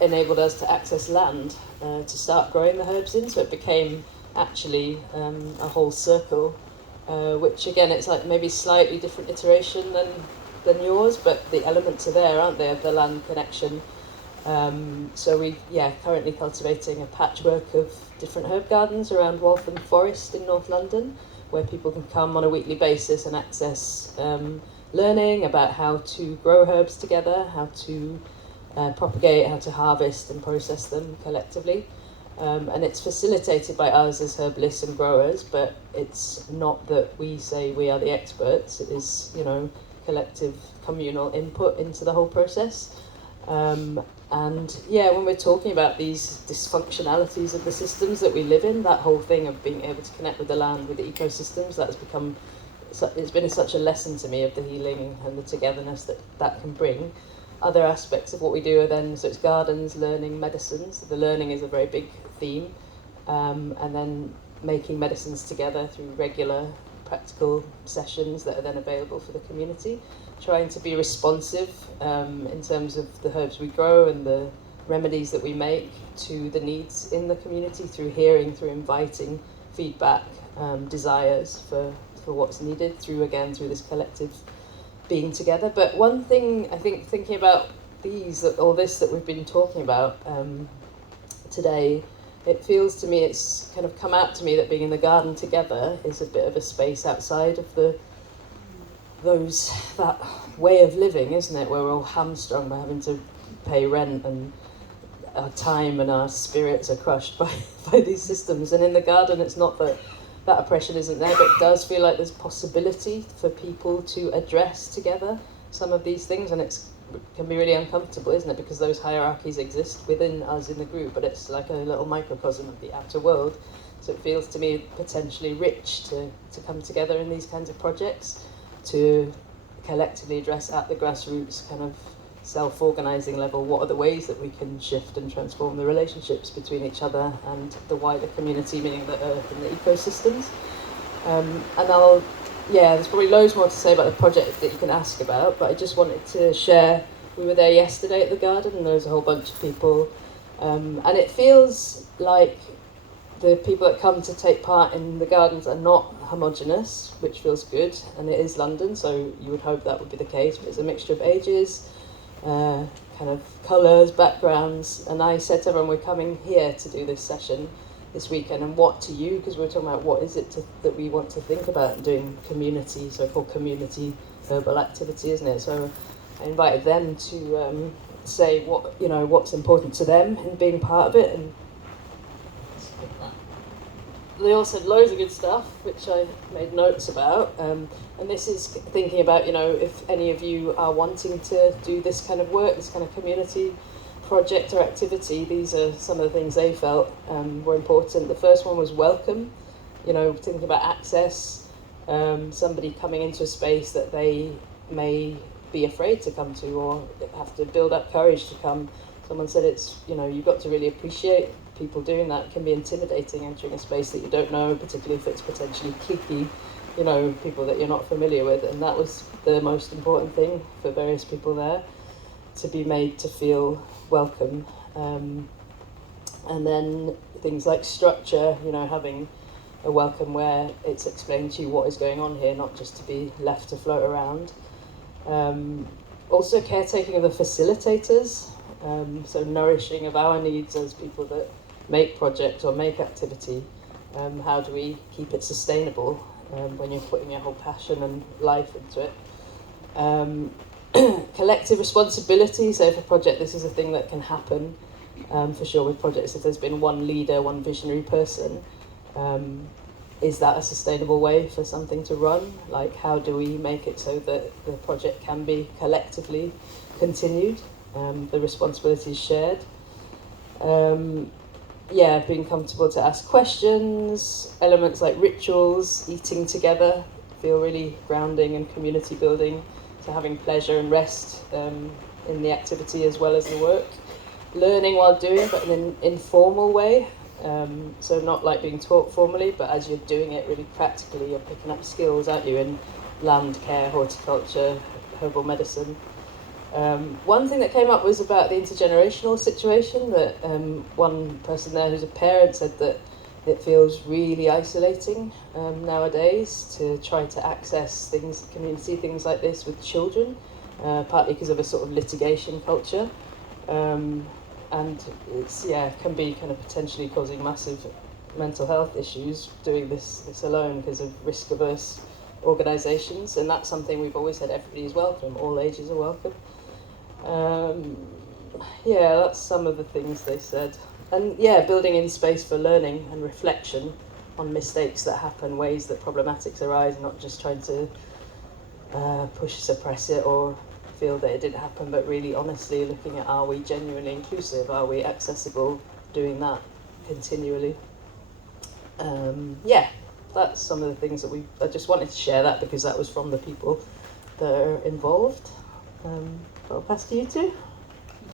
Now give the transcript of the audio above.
enabled us to access land to start growing the herbs in. So it became actually a whole circle, which again, it's like maybe slightly different iteration than yours, but the elements are there, aren't they, of the land connection. So we, currently cultivating a patchwork of different herb gardens around Waltham Forest in North London, where people can come on a weekly basis and access learning about how to grow herbs together, how to propagate, how to harvest and process them collectively. And it's facilitated by us as herbalists and growers, but it's not that we say we are the experts. It is, collective communal input into the whole process. And when we're talking about these dysfunctionalities of the systems that we live in, that whole thing of being able to connect with the land, with the ecosystems, it's been such a lesson to me of the healing and the togetherness that can bring. Other aspects of what we do are then, so it's gardens, learning, medicines. The learning is a very big theme. And then making medicines together through regular practical sessions that are then available for the community. Trying to be responsive in terms of the herbs we grow and the remedies that we make to the needs in the community through hearing, through inviting feedback, desires for what's needed through this collective being together. But one thing I think, thinking about this that we've been talking about today, it feels to me, it's kind of come out to me that being in the garden together is a bit of a space outside of that way of living, isn't it? Where we're all hamstrung by having to pay rent and our time and our spirits are crushed by these systems. And in the garden, it's not that oppression isn't there, but it does feel like there's possibility for people to address together some of these things, and it can be really uncomfortable, isn't it? Because those hierarchies exist within us in the group, but it's like a little microcosm of the outer world. So it feels to me potentially rich to come together in these kinds of projects to collectively address at the grassroots kind of self-organising level what are the ways that we can shift and transform the relationships between each other and the wider community, meaning the earth and the ecosystems. There's probably loads more to say about the project that you can ask about, but I just wanted to share, we were there yesterday at the garden and there was a whole bunch of people, and it feels like the people that come to take part in the gardens are not homogenous, which feels good, and it is London, so you would hope that would be the case, but it's a mixture of ages, kind of colours, backgrounds, and I said to everyone, we're coming here to do this session this weekend, and what to you, because we're talking about what is it that we want to think about doing community, so-called community herbal activity, isn't it? So I invited them to say what's important to them in being part of it, and they all said loads of good stuff, which I made notes about. And this is thinking about, if any of you are wanting to do this kind of work, this kind of community project or activity, these are some of the things they felt were important. The first one was welcome, thinking about access, somebody coming into a space that they may be afraid to come to or have to build up courage to come. Someone said you've got to really appreciate people doing that. It can be intimidating entering a space that you don't know, particularly if it's potentially cliquey, people that you're not familiar with. And that was the most important thing for various people there, to be made to feel welcome. And then things like structure, having a welcome where it's explained to you what is going on here, not just to be left to float around. Also caretaking of the facilitators, so nourishing of our needs as people that make projects or make activity. How do we keep it sustainable when you're putting your whole passion and life into it? Collective responsibility, so for a project this is a thing that can happen for sure with projects. If there's been one leader, one visionary person, is that a sustainable way for something to run? Like, how do we make it so that the project can be collectively continued? The responsibility is shared. Being comfortable to ask questions, elements like rituals, eating together feel really grounding and community building, so having pleasure and rest in the activity as well as the work. Learning while doing, but in an informal way, so not like being taught formally, but as you're doing it really practically, you're picking up skills, aren't you, in land care, horticulture, herbal medicine. One thing that came up was about the intergenerational situation, that one person there who's a parent said that it feels really isolating nowadays to try to access things, community things like this with children, partly because of a sort of litigation culture. And it's, can be kind of potentially causing massive mental health issues doing this alone because of risk averse organisations, and that's something we've always said everybody is welcome, all ages are welcome. That's some of the things they said. And building in space for learning and reflection on mistakes that happen, ways that problematics arise, not just trying to suppress it or feel that it didn't happen, but really honestly looking at, are we genuinely inclusive, are we accessible, doing that continually. That's some of the things that I just wanted to share that because that was from the people that are involved. I'll pass to you two.